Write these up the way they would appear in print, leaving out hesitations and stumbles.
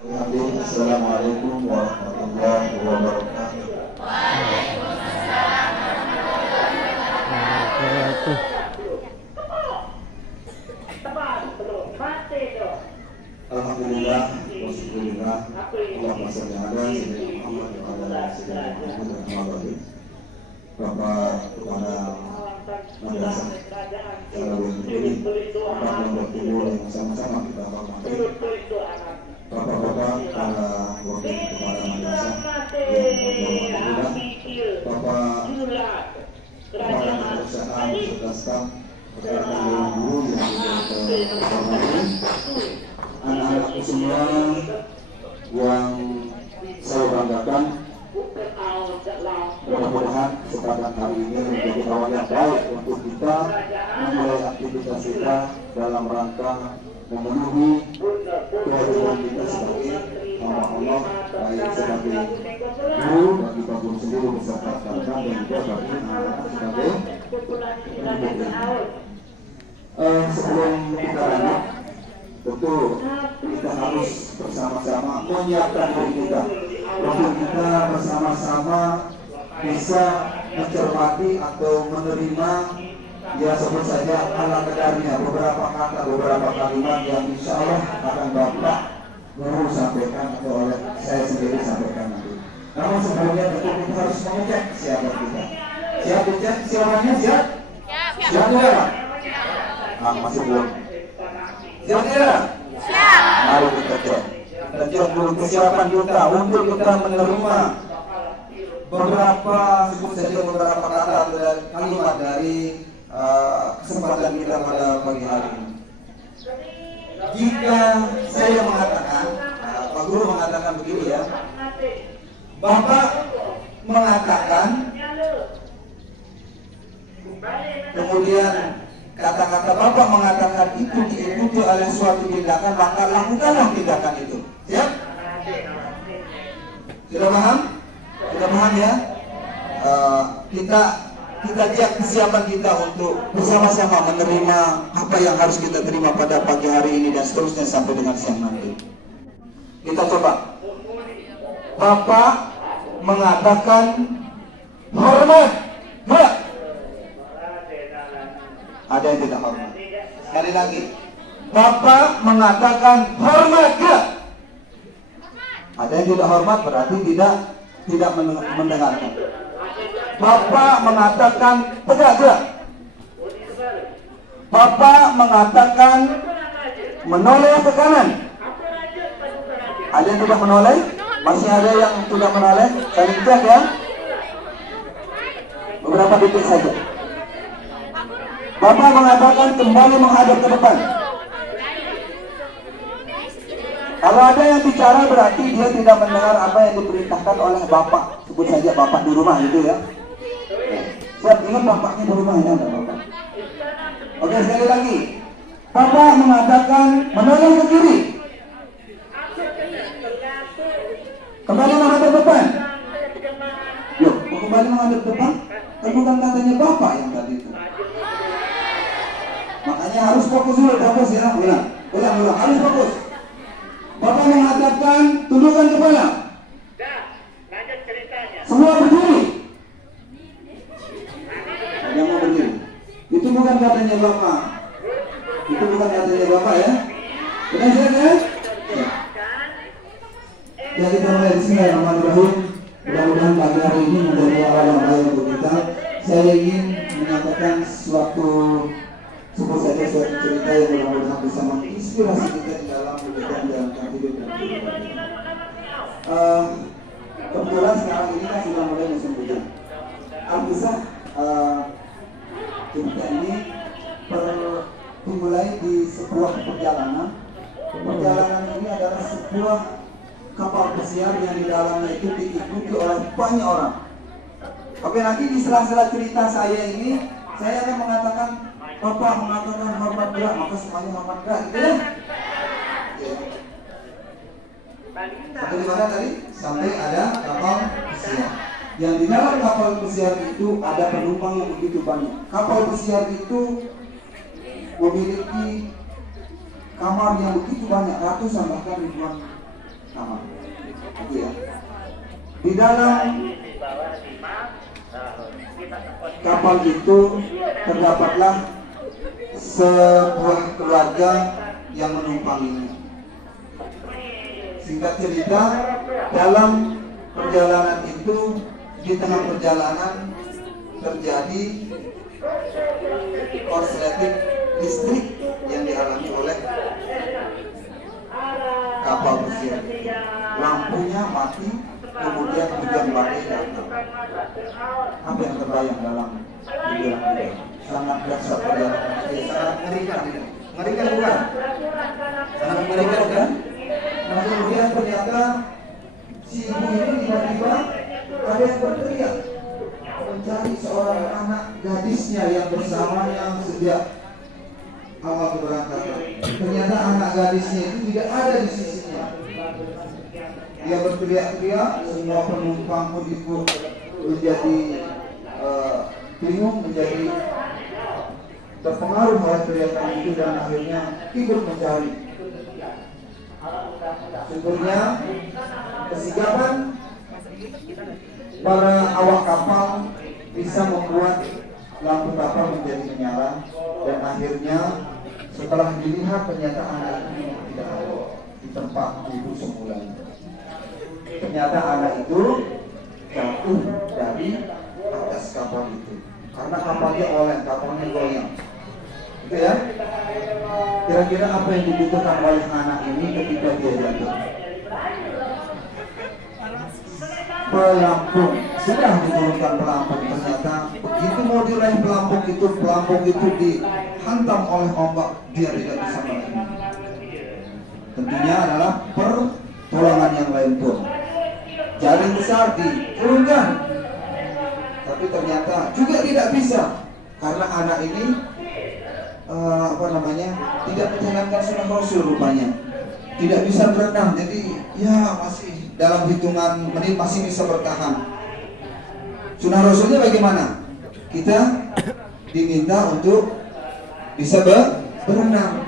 Assalamualaikum warahmatullahi wabarakatuh. Alhamdulillah, wassallallahu Allahumma sholli ala sayyidina Muhammad wa ala sayyidina Muhammad. Bapak Kepala Madrasah Darul ini, Bapak Nomor 7 yang sama-sama kita hormati, Bapak-bapak para wakil kepala madrasah yang berhormat, Bapak kepala perusahaan serta staf, rekan-rekan guru yang dihormati, anak-anakku semua yang saya banggakan. Mudah-mudahan kesempatan hari ini menjadi awal yang baik untuk kita memulai aktivitas kita dalam rangka memenuhi kewajiban kita sebagai hamba Allah, baik sebagai guru bagi Pak Guru sendiri beserta rekan dan juga bagi anak-anak sebagai pendidik. Sebelum kita lanjut, tentu kita harus bersama-sama menyiapkan diri kita untuk kita bersama-sama bisa mencermati atau menerima, ya sebut saja ala kadarnya, beberapa kata, beberapa kalimat yang insya Allah akan Bapak Guru sampaikan atau oleh saya sendiri sampaikan nanti. Namun sebelumnya tentu kita harus mengecek siapa kita. Siap dicek siapanya, siap? Siap tidak? Masih belum. Siap tidak? Siap. Mari kita cek. Kita cek dulu kesiapan kita untuk kita menerima beberapa, sebut saja beberapa kata dan kalimat dari kesempatan kita pada pagi hari ini. Jika saya mengatakan, Pak Guru mengatakan begini ya, Bapak mengatakan, kemudian kata-kata Bapak mengatakan itu diikuti oleh suatu tindakan, maka lakukanlah tindakan itu. Siap? Sudah paham? Sudah paham ya? Kita cek kesiapan kita untuk bersama-sama menerima apa yang harus kita terima pada pagi hari ini dan seterusnya sampai dengan siang nanti. Kita coba. Bapak mengatakan hormat, Pak. Ada yang tidak hormat. Sekali lagi. Bapak mengatakan hormat, Pak. Ada yang tidak hormat berarti tidak mendengarkan. Bapak mengatakan tegak. Bapak mengatakan menoleh ke kanan. Ada yang tidak menoleh? Masih ada yang tidak menoleh? Saling cek ya. Beberapa detik saja. Bapak mengatakan kembali menghadap ke depan. Kalau ada yang bicara berarti dia tidak mendengar apa yang diperintahkan oleh Bapak. Sebut saja Bapak di rumah itu ya. Siap, ingat Bapaknya di rumah ya, Bapak. Oke, sekali lagi. Bapak mengatakan menoleh ke kiri. Kembali menghadap depan. Loh, kembali menghadap depan? Kan bukan katanya Bapak yang tadi itu. Makanya harus fokus dulu, fokus ya. Ulang, harus fokus. Bapak mengatakan tundukkan kepala. Semua berdiri. Ada mau berdiri. Itu bukan katanya Bapak. Itu bukan katanya Bapak ya. Benar ya? Ya, kita mulai di sini. Bismillahirrahmanirrahim. Mudah-mudahan pagi hari ini menjadi awal yang baik untuk kita. Saya ingin menyampaikan suatu cerita yang mudah-mudahan bisa menginspirasi kita di dalam kita menjalankan hidup dan kehidupan. Kebetulan sekarang ini kan sudah mulai musim hujan. Alkisah kita ini dimulai di sebuah perjalanan. Perjalanan ini adalah sebuah kapal pesiar yang di dalamnya itu diikuti oleh banyak orang. Oke, nanti di sela-sela cerita saya ini saya akan mengatakan Bapak mengatakan hormat gerak, maka semuanya hormat gerak, gitu ya? Sampai di mana tadi? Sampai ada kapal pesiar. Yang di dalam kapal pesiar itu ada penumpang yang begitu banyak. Kapal pesiar itu memiliki kamar yang begitu banyak, ratusan bahkan ribuan aman. Itu ya. Di dalam kapal itu terdapatlah sebuah keluarga yang menumpanginya. Singkat cerita, dalam perjalanan itu, di tengah perjalanan terjadi korsleting listrik yang dialami oleh kapal pesiar. Lampunya mati, kemudian hujan badai datang. Apa yang terbayang dalam pikiran kita? Sangat dahsyat perjalanan, sangat mengerikan. Mengerikan bukan? Sangat mengerikan kan? Nah, kemudian ternyata si ibu ini tiba-tiba ada yang berteriak mencari seorang anak gadisnya yang bersamanya sejak awal keberangkatan. Ternyata anak gadisnya itu tidak ada di sisinya. Dia berteriak-teriak, semua penumpang pun ikut menjadi bingung, menjadi terpengaruh oleh teriakan itu dan akhirnya ikut mencari. Syukurnya kesigapan para awak kapal bisa membuat lampu kapal menjadi menyala, dan akhirnya setelah dilihat ternyata anak itu tidak ada di tempat ibu semula. Ternyata anak itu jatuh dari atas kapal itu karena kapalnya oleng, kapalnya goyang. Gitu ya. Kira-kira apa yang dibutuhkan oleh anak ini ketika dia jatuh? Pelampung. Sudah diturunkan pelampung, ternyata begitu mau diraih pelampung itu dihantam oleh ombak, dia tidak bisa meraihnya. Tentunya adalah pertolongan yang lain pun. Jaring besar diturunkan, tapi ternyata juga tidak bisa karena anak ini tidak menjalankan sunnah Rasul rupanya, tidak bisa berenang, jadi ya masih dalam hitungan menit masih bisa bertahan. Sunnah Rasulnya bagaimana? Kita diminta untuk bisa berenang,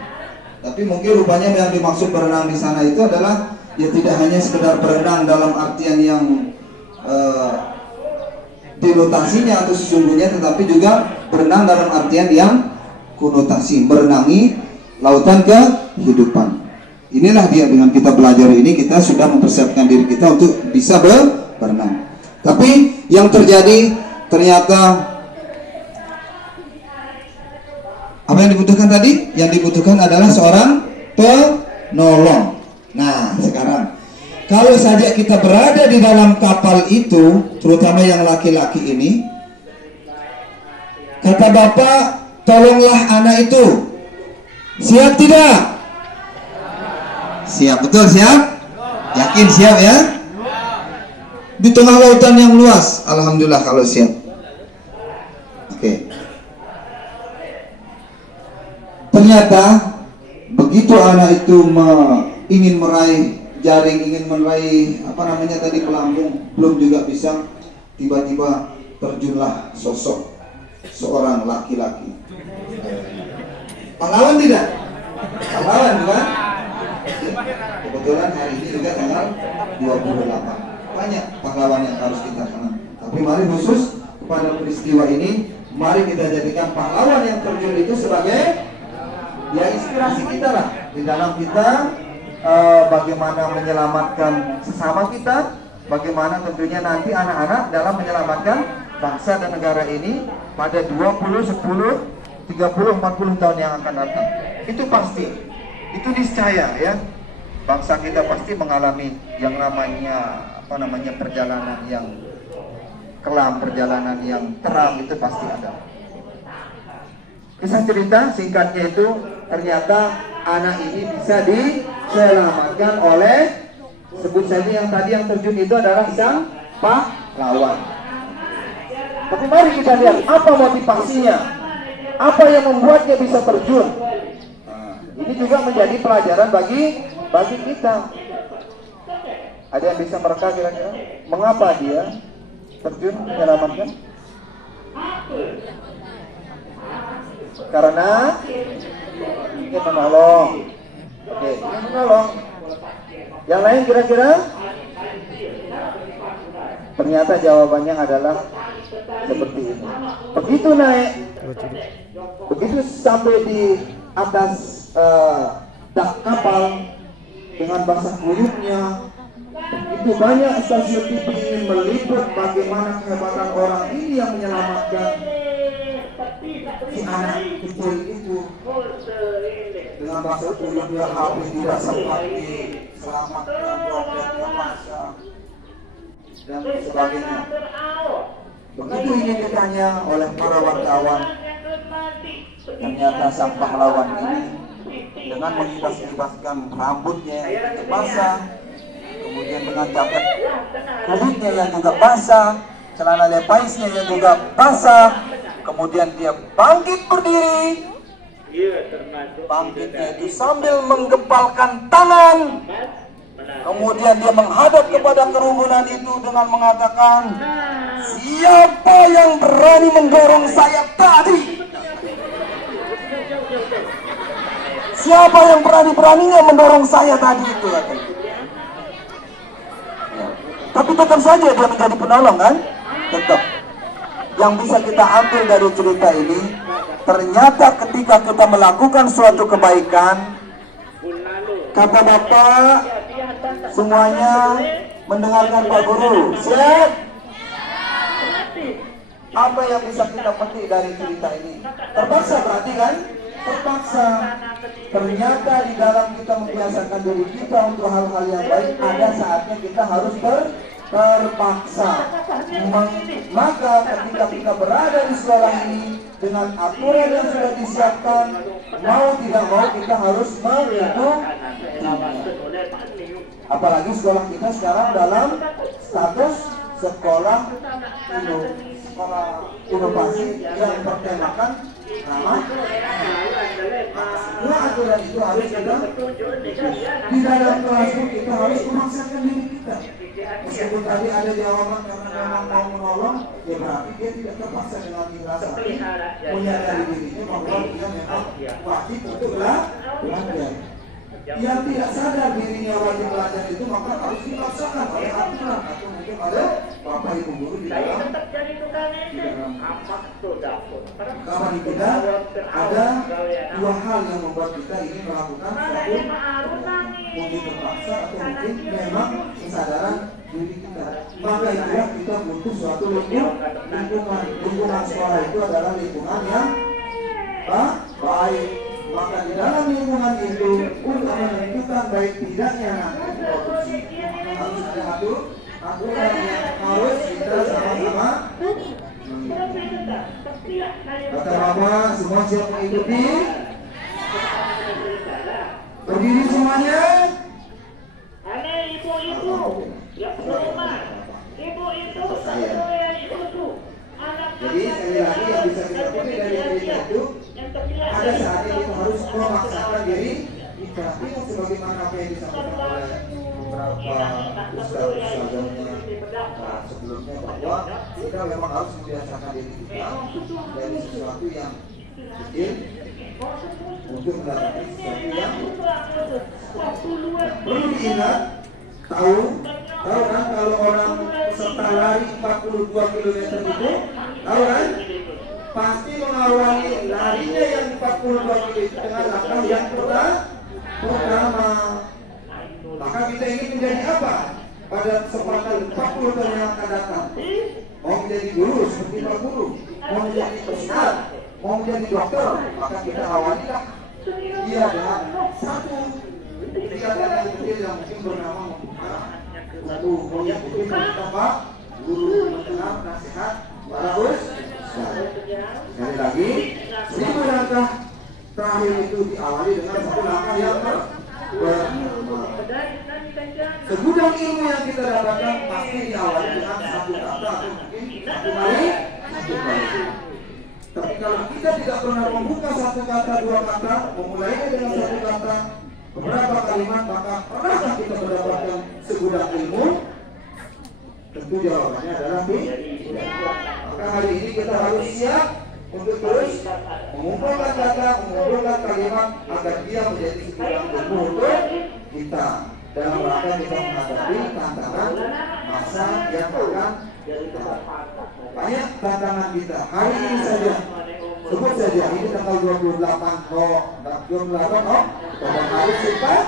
tapi mungkin rupanya yang dimaksud berenang di sana itu adalah ya tidak hanya sekedar berenang dalam artian yang denotasinya atau sesungguhnya, tetapi juga berenang dalam artian yang konotasi, berenangi lautan kehidupan. Inilah dia, dengan kita belajar ini kita sudah mempersiapkan diri kita untuk bisa berenang. Tapi yang terjadi ternyata apa yang dibutuhkan tadi? Yang dibutuhkan adalah seorang penolong. Nah, sekarang kalau saja kita berada di dalam kapal itu, terutama yang laki-laki ini, kata bapak, tolonglah anak itu. Siap tidak? Siap, betul siap? Yakin siap ya? Di tengah lautan yang luas, alhamdulillah kalau siap. Oke. Ternyata begitu anak itu ingin meraih jaring, ingin meraih pelampung, belum juga bisa, tiba-tiba terjunlah sosok seorang laki-laki. Pahlawan tidak? Pahlawan bukan? Kebetulan hari ini juga tanggal 28. Banyak pahlawan yang harus kita kenal. Tapi mari khusus kepada peristiwa ini, mari kita jadikan pahlawan yang terjun itu sebagai ya inspirasi kita lah. Di dalam kita bagaimana menyelamatkan sesama kita, bagaimana tentunya nanti anak-anak dalam menyelamatkan bangsa dan negara ini pada 20, 10, 30, 40 tahun yang akan datang. Itu pasti, itu niscaya ya. Bangsa kita pasti mengalami yang namanya perjalanan yang kelam, perjalanan yang terang, itu pasti ada. Kisah cerita singkatnya itu, ternyata anak ini bisa diselamatkan oleh, sebut saja yang tadi yang terjun itu adalah sang pahlawan. Tapi mari kita lihat apa motivasinya, apa yang membuatnya bisa terjun. Nah, ini juga menjadi pelajaran bagi kita. Ada yang bisa mereka kira-kira mengapa dia terjun menyelamatkan? Karena ingin menolong. Oke, ingin menolong. Yang lain kira-kira? Ternyata jawabannya adalah seperti ini. Begitu naik, begitu sampai di atas dak kapal dengan bahasa kuyuknya, begitu banyak stasiun TV ingin meliput bagaimana kehebatan orang ini yang menyelamatkan si anak kecil itu. Dengan bahasa kuyuknya HP tidak sempat diselamatkan, dompetnya basah dan sebagainya. Begitu ingin ditanya oleh para wartawan, ternyata sang pahlawan ini dengan mengibas-ibaskan rambutnya yang basah, kemudian dengan jaket kulitnya yang juga basah, celana levi'snya yang juga basah, kemudian dia bangkit berdiri. Bangkitnya itu sambil menggempalkan tangan. Kemudian dia menghadap kepada kerumunan itu dengan mengatakan, siapa yang berani mendorong saya tadi? Siapa yang berani-beraninya mendorong saya tadi itu? Tapi tetap saja dia menjadi penolong kan? Tetap. Yang bisa kita ambil dari cerita ini, ternyata ketika kita melakukan suatu kebaikan, kata Bapak, semuanya mendengarkan Pak Guru. Siap? Apa yang bisa kita petik dari cerita ini? Terpaksa berarti kan? Terpaksa. Ternyata di dalam kita membiasakan diri kita untuk hal-hal yang baik, ada saatnya kita harus terpaksa. Maka ketika kita berada di sekolah ini dengan aturan yang sudah disiapkan, mau tidak mau kita harus mengikuti. Apalagi sekolah kita sekarang dalam status sekolah inovasi yang bertemakan ramah. Semua aturan itu harus kita di dalam kelas pun kita harus memaksakan diri kita. Meskipun tadi ada jawaban karena memang mau menolong, ya berarti dia tidak terpaksa dengan ikhlas hati menyadari dirinya bahwa dia memang wajib untuk belajar. Yang tidak sadar dirinya wajib belajar itu maka harus dipaksakan oleh aturan atau mungkin oleh bapak ibu guru di dalam kapan kita ada dua hal yang membuat kita ingin melakukan suatu mungkin terpaksa atau mungkin memang kesadaran diri kita. Maka itulah kita butuh suatu lingkungan sekolah itu adalah lingkungan yang baik. Maka di dalam lingkungan itu untuk menentukan baik tidaknya produksi harus ada aturan yang harus kita sama-sama. Kata Bapak, semua siap mengikuti? Berdiri semuanya. Ibu-ibu yang rumah, ibu-ibu yang ibu. Jadi sekali lagi yang bisa kita petik dari cerita itu, ada saatnya kita harus memaksakan diri kita. Ingat sebagaimana apa yang disampaikan oleh beberapa ustaz-ustazahnya sebelumnya, bahwa kita memang harus membiasakan diri kita dari sesuatu yang kecil untuk mendapatkan sesuatu yang perlu diingat. Tahu kan kalau orang peserta lari 42 km itu, tahu kan? Pasti mengawali larinya yang 42 km itu dengan langkah yang pertama. Maka kita ingin menjadi apa pada kesempatan 40 tahun yang akan datang? Mau menjadi guru seperti Pak Guru, mau menjadi ustaz, mau menjadi dokter, maka kita awalilah dia dengan satu kegiatan yang kecil yang mungkin bernama membuka satu proyek mungkin bersama guru mendengar nasihat para ustaz. Sekali lagi, 1000 langkah terakhir itu diawali dengan satu langkah yang pertama. Segudang ilmu yang kita dapatkan pasti diawali dengan satu kata atau mungkin satu kali. Tapi kalau kita tidak pernah membuka satu kata, dua kata, memulainya dengan satu kata, beberapa kalimat, maka pernahkah kita mendapatkan segudang ilmu? Tentu jawabannya adalah tidak. Maka hari ini kita harus siap untuk terus mengumpulkan kata, mengumpulkan kalimat agar dia menjadi segudang ilmu untuk kita. dalam rangka kita menghadapi tantangan masa yang akan datang. Banyak tantangan kita hari ini saja. Sebut saja ini tanggal 28 pada hari Sumpah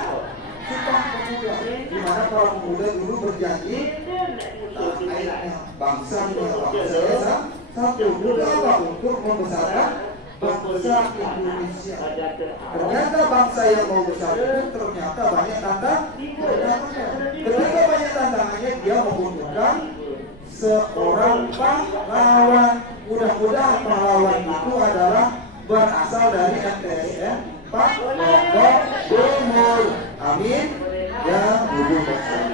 Pemuda, di mana para pemuda dulu berjanji tanah airnya, bangsanya, bangsa satu juga apa untuk membesarkan bangsa Indonesia. Ternyata bangsa yang mau besar itu ternyata banyak tantangannya. Ketika banyak tantangannya, dia membutuhkan seorang pahlawan. Mudah-mudahan pahlawan itu adalah berasal dari MTSN 4 Lombok Timur. Amin. Ya, hubung bersama.